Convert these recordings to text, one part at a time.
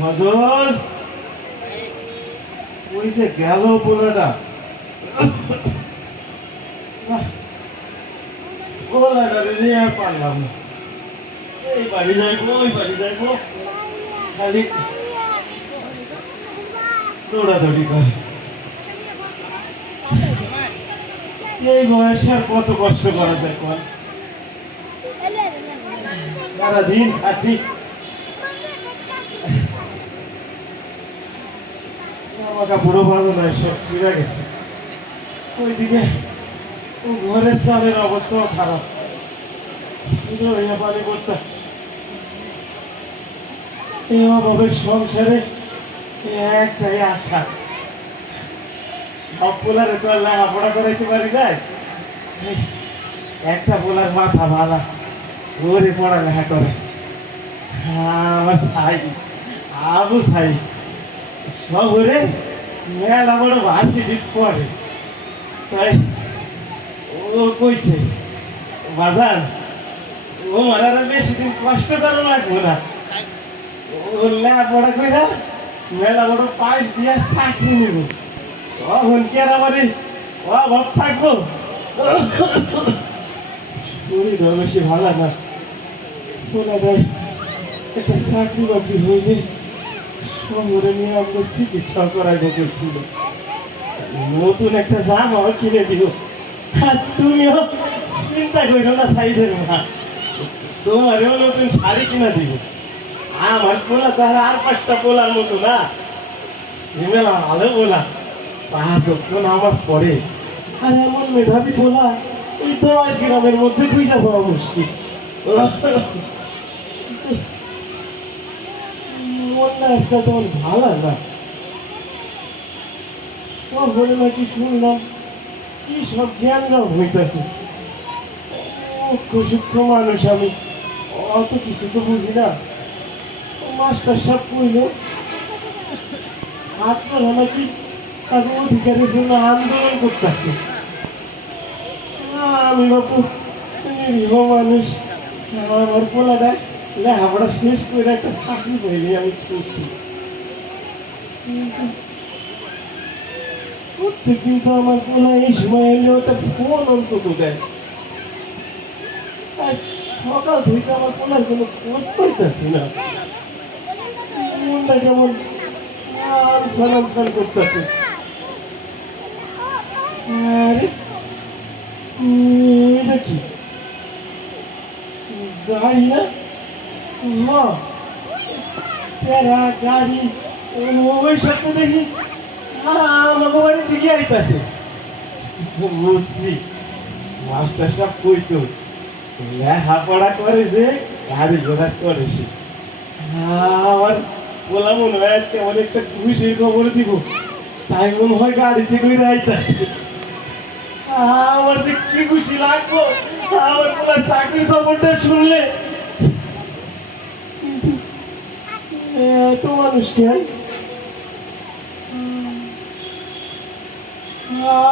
মদন ওই যে গেল পোলাটা পোলাটা নিয়ে আর পারলাম না। এই বাড়ি যাইবো ওই বাড়ি যাইবো খালি দৌড়াদৌড়ি করে। এই বয়সে আর কত কষ্ট করা যায় কর। সারাদিন খাটি জামা কাপড়ও ভালো নয়, সব ছিঁড়ে গেছে। ওইদিকে ঘরের চালের অবস্থাও খারাপ, পানি করতেছে। এই অভাবের সংসারে একটাই আশা, সব পোলারে তো আর লেখাপড়া করাইতে পারি না। একটা পোলার মাথা ভালা, ওরে পড়ালেখা করেছে আমার ছাই আবু ছাই শহরে মেলা বড় ভার্সিটি পড়ে। তাই ও কইছে বাজার ও মারা বেশি দিন কষ্ট করা লাগবো না, ও লেখাপড়া কইরা মেলা বড় পাশ দিয়া চাকরি নিব, তখন কি আর আমার অভাব থাকবো। শরীর বেশি ভালো না, একটা চাকরি বাকরি হইলে শহরে নিয়ে আমাকে চিকিৎসা করাইব করছিল। নতুন একটা জামা কিনে দিব, আর তুমিও চিন্তা করো না সাইজের মা, তোমারও নতুন শাড়ি কিনে দিব। আমার পোলা তো আর 5টা পোলার মতো না, মেলা ভালো পোলা, 5 ওয়াক্ত নামাজ পড়ে। আর এমন মেধাবী পোলা এই 10 গ্রামের মধ্যে পয়সা পাওয়া মুশকিল। মনটা আজকে তোমার ভালো না, তোমার বলে নাকি শুনলাম কি সব জ্ঞান হইতেছে। সূক্ষ্ম মানুষ আমি, অত কিছু তো বুঝি না। মাস্টার সাহেব কইল আপনারা নাকি তাদের অধিকারের জন্য আন্দোলন করতেছে। আমি বাপু নিরীহ মানুষ, আমার পোলাটা লেখাপড়া শেষ করে একটা চাকরি পাইলে আমি করছি। প্রত্যেকদিন তো আমার পোলা এই সময় এলে ওটা ফোন অন্তত দেয়। সকাল থেকে আমার পোলার কোনো খোঁজ পাইতেছি না, মনটা কেমন সালাম সাল করতেছে। এটা কি গাড়ি না? তেরা গাড়ি ওই সব দেখি আমাকে বাড়ির দিকে আইতাছে। বুঝছি মাস্টার সাহেব কইতো লেখাপড়া করে যে গাড়ি ঘোড়া করেছি। আমার বললাম মনে হয় আজকে আমাদের একটা খুশির খবর দিব, তাই মনে হয় গাড়িতে করে আইতাছে। আমার যে কি খুশি লাগবো আমার তোমার চাকরির খবরটা শুনলে। এত মানুষ কে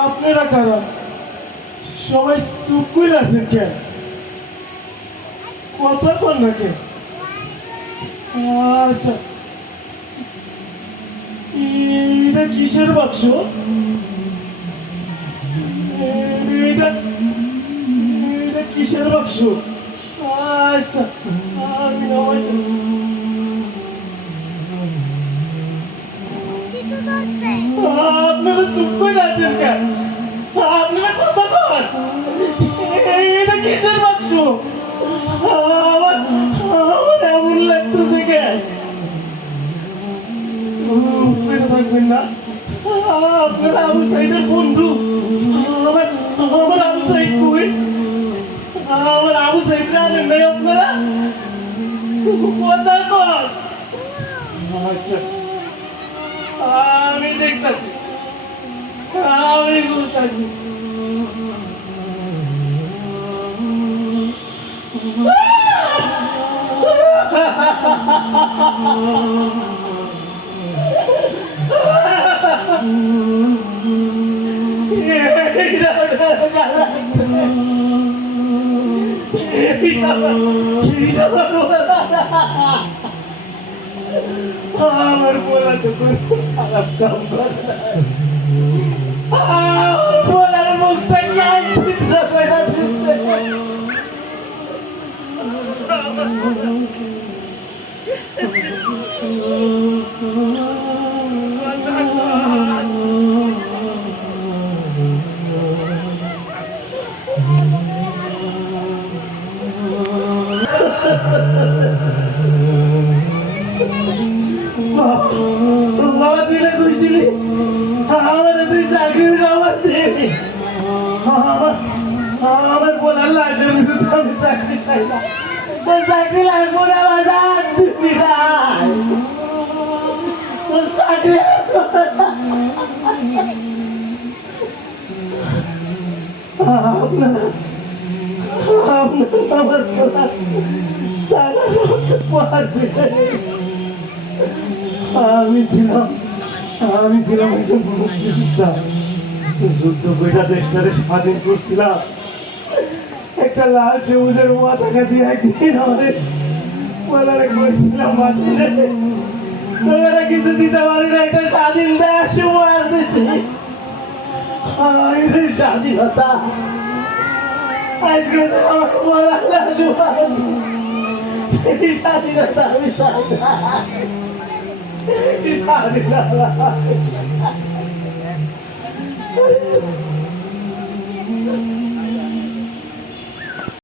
আপনারা কারা সবাই চুপ করে আছেন কেন? কথা কর না কেন? আচ্ছা এটা কিসের বাক্স? এটা কিসের বাক্স? আচ্ছা আমি আপনারা চুপ করে আছেন কেন? আপনারা কথা কর, এটা কিসের বাক্স? আমার এমন লাগতেছে কেন? থাকবেন না আপনারা আবু সাইদের বন্ধু। আমার আবু সাইদ কই? আমার আবু সাইদ জানেন নাই আপনারা? কথা কর। আচ্ছা আমি দেখতেছি, আমি বলতেছি। আমার বলা তো কোনো খারাপ কাম করে আমার বলার মুখটা কেন চিত্র করে দিচ্ছে বাবা তুই না খুঁজছিলি আমার তুই চাকরির খবর দিবি আমার বলার লাশের বিরুদ্ধে আমি চাকরি চাই না তোর চাকরি লাগবো না বাজার দিবি তোর চাকরি আপনার আমার বলার আমি ছিলাম একজন মুক্তিযোদ্ধা যুদ্ধ করে দেশটারে স্বাধীন করছিলাম একটা লাল সবুজের মাথাকা দিয়ে একদিন আমাদের বলারে করছিলাম মাঝে তোমরা কিছু দিতে পারি না একটা স্বাধীন দেশ উপহার দিচ্ছি স্বাধীনতা আজকে আমার বলার লাশ উপহার এই স্বাধীনতা আমি চাই না স্বাধীনতা